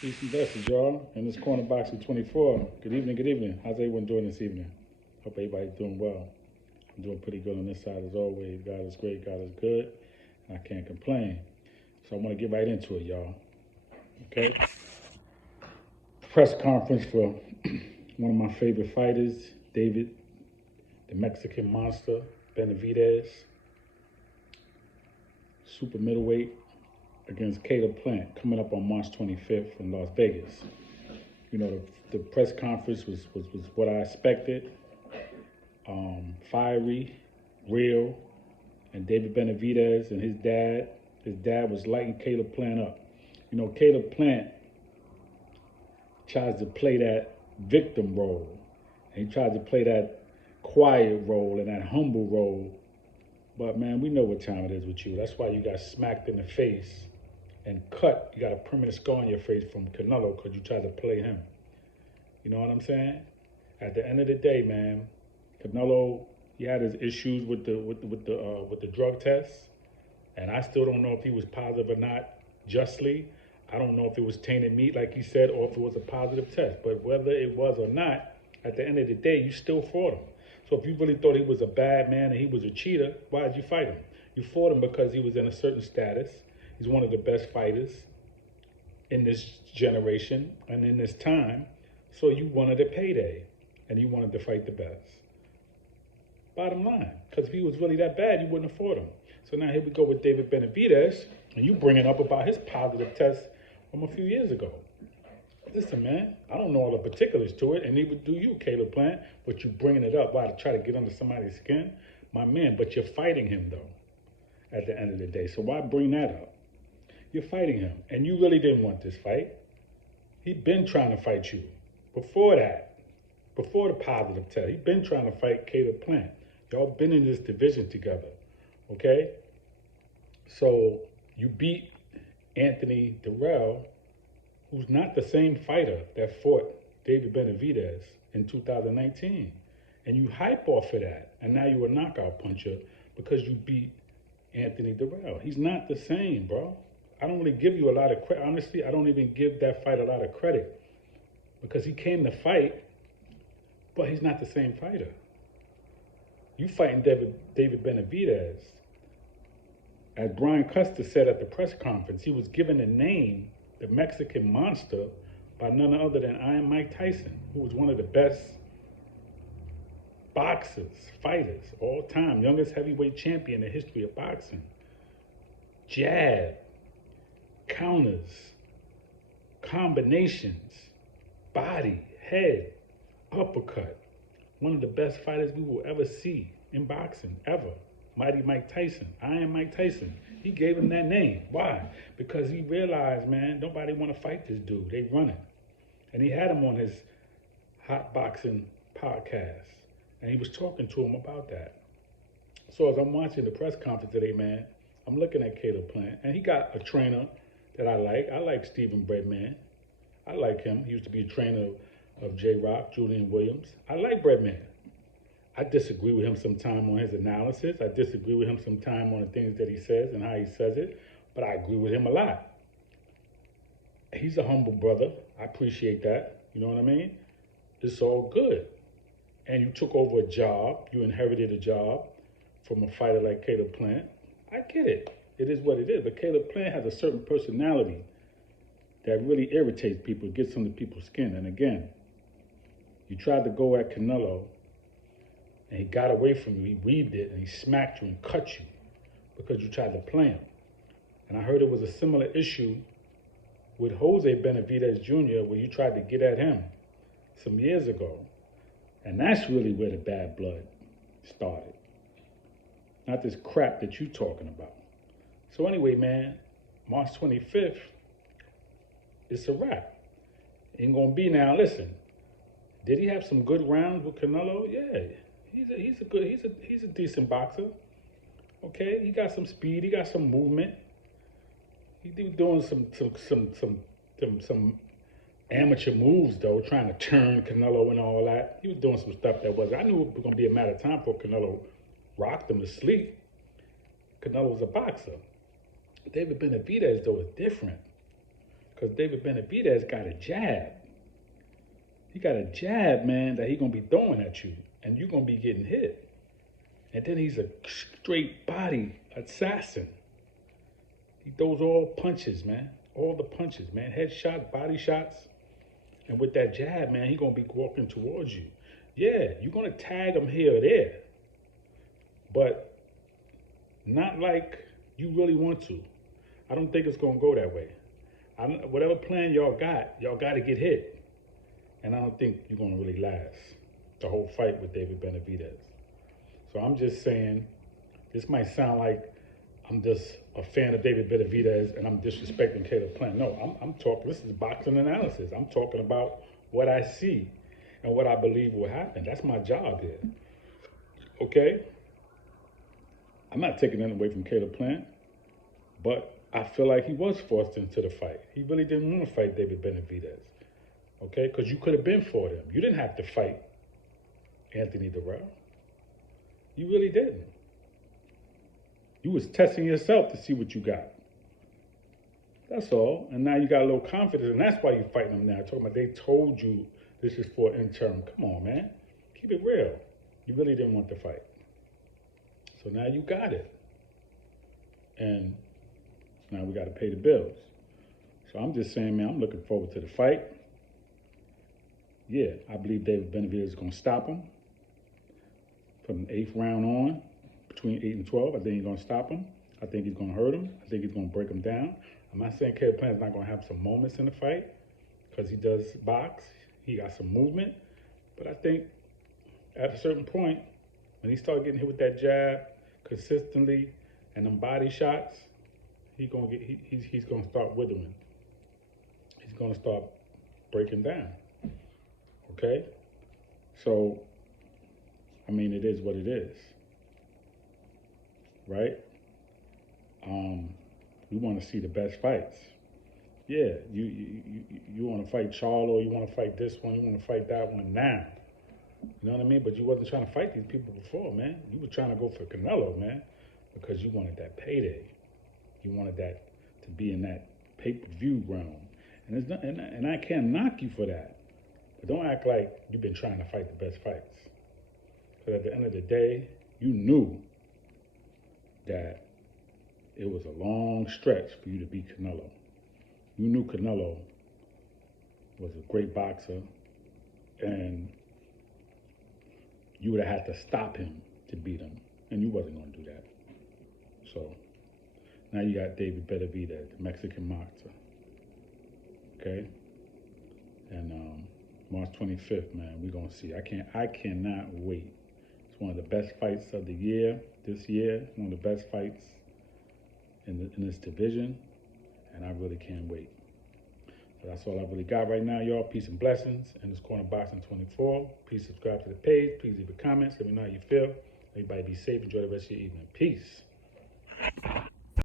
Peace and blessings, y'all. In this corner box of 24. Good evening, good evening. How's everyone doing this evening? Hope everybody's doing well. I'm doing pretty good on this side as always. God is great, God is good, and I can't complain. So I want to get right into it, y'all. Okay? Press conference for one of my favorite fighters, David, the Mexican monster, Benavidez, super middleweight against Caleb Plant, coming up on March 25th in Las Vegas. You know, the press conference was what I expected. Fiery, real, and David Benavidez and his dad was lighting Caleb Plant up. You know, Caleb Plant tries to play that victim role, and he tries to play that quiet role and that humble role. But man, we know what time it is with you. That's why you got smacked in the face and cut. You got a permanent scar on your face from Canelo because you tried to play him. You know what I'm saying? At the end of the day, man, Canelo, he had his issues with the drug test, and I still don't know if he was positive or not. Justly, I don't know if it was tainted meat, like he said, or if it was a positive test. But whether it was or not, at the end of the day, you still fought him. So if you really thought he was a bad man and he was a cheater, why did you fight him? You fought him because he was in a certain status. He's one of the best fighters in this generation and in this time. So you wanted a payday, and you wanted to fight the best. Bottom line, because if he was really that bad, you wouldn't have fought him. So now here we go with David Benavidez, and you bringing up about his positive test from a few years ago. Listen, man, I don't know all the particulars to it, and neither do you, Caleb Plant, but you bringing it up. Why, to try to get under somebody's skin? My man, but you're fighting him, though, at the end of the day. So why bring that up? You're fighting him, and you really didn't want this fight. He'd been trying to fight you. Before that, before the positive test, he'd been trying to fight Caleb Plant. Y'all been in this division together, okay? So you beat Anthony Durrell, who's not the same fighter that fought David Benavidez in 2019. And you hype off of that, and now you're a knockout puncher because you beat Anthony Durrell. He's not the same, bro. I don't really give you a lot of credit. Honestly, I don't even give that fight a lot of credit because he came to fight, but he's not the same fighter. You fighting David Benavidez. As Brian Custer said at the press conference, he was given a name, the Mexican monster, by none other than Iron Mike Tyson, who was one of the best boxers, fighters, all time, youngest heavyweight champion in the history of boxing. Jab, counters, combinations, body, head, uppercut. One of the best fighters we will ever see in boxing, ever. Mighty Mike Tyson, Iron Mike Tyson. He gave him that name. Why? Because he realized, man, nobody want to fight this dude. They running. And he had him on his Hot Boxing podcast. And he was talking to him about that. So as I'm watching the press conference today, man, I'm looking at Caleb Plant. And he got a trainer that I like. I like Stephen Breadman. I like him. He used to be a trainer of J-Rock, Julian Williams. I like Breadman. I disagree with him sometime on his analysis. I disagree with him sometime on the things that he says and how he says it. But I agree with him a lot. He's a humble brother. I appreciate that. You know what I mean? It's all good. And you took over a job. You inherited a job from a fighter like Caleb Plant. I get it. It is what it is. But Caleb Plant has a certain personality that really irritates people, gets under people's skin. And again, you tried to go at Canelo, and he got away from you. He weaved it, and he smacked you and cut you because you tried to play him. And I heard it was a similar issue with Jose Benavidez Jr., where you tried to get at him some years ago. And that's really where the bad blood started. Not this crap that you're talking about. So anyway, man, March 25th, it's a wrap. Ain't gonna be now. Listen, did he have some good rounds with Canelo? Yeah, he's a decent boxer. Okay, he got some speed, he got some movement. He was doing some amateur moves though, trying to turn Canelo and all that. He was doing some stuff that wasn't. I knew it was gonna be a matter of time before Canelo rocked him to sleep. Canelo was a boxer. David Benavidez though is different. Because David Benavidez got a jab. He got a jab, man, that he going to be throwing at you. And you're going to be getting hit. And then he's a straight body assassin. He throws all punches, man. All the punches, man. Head shot, body shots. And with that jab, man, he's going to be walking towards you. Yeah, you're going to tag him here or there. But not like you really want to. I don't think it's going to go that way. Whatever plan y'all got to get hit. And I don't think you're going to really last the whole fight with David Benavidez. So I'm just saying, this might sound like I'm just a fan of David Benavidez and I'm disrespecting Caleb Plant. No, I'm talking, this is boxing analysis. I'm talking about what I see and what I believe will happen. That's my job here. Okay? I'm not taking anything away from Caleb Plant, but I feel like he was forced into the fight. He really didn't want to fight David Benavidez. Okay? Because you could have been for him. You didn't have to fight Anthony Durrell. You really didn't. You was testing yourself to see what you got. That's all. And now you got a little confidence, and that's why you're fighting them now. Talking about they told you this is for interim. Come on, man. Keep it real. You really didn't want the fight. So now you got it. And now we got to pay the bills. So I'm just saying, man, I'm looking forward to the fight. Yeah, I believe David Benavidez is going to stop him from the 8th round on. Between 8 and 12, I think he's going to stop him. I think he's going to hurt him. I think he's going to break him down. I'm not saying Caleb Plant's not going to have some moments in the fight because he does box. He got some movement. But I think at a certain point, when he starts getting hit with that jab consistently and them body shots, he's going to start withering. He's going to start breaking down. Okay? So, I mean, it is what it is. Right? We want to see the best fights. Yeah, you want to fight Charlo, you want to fight this one, you want to fight that one now. You know what I mean? But you wasn't trying to fight these people before, man. You were trying to go for Canelo, man, because you wanted that payday. You wanted that to be in that pay-per-view realm. And it's not, and I can't knock you for that. But don't act like you've been trying to fight the best fights. Because at the end of the day, you knew that it was a long stretch for you to beat Canelo. You knew Canelo was a great boxer, and you would have had to stop him to beat him, and you wasn't going to do that. So now you got David Benavidez, the Mexican boxer. Okay, and March 25th, man, we're gonna see. I cannot wait. It's one of the best fights of the year. This year, one of the best fights in this division, and I really can't wait. So that's all I really got right now, y'all. Peace and blessings. And it's Corner Boxing 24. Please subscribe to the page. Please leave a comment. Let me know how you feel. Everybody be safe. Enjoy the rest of your evening. Peace.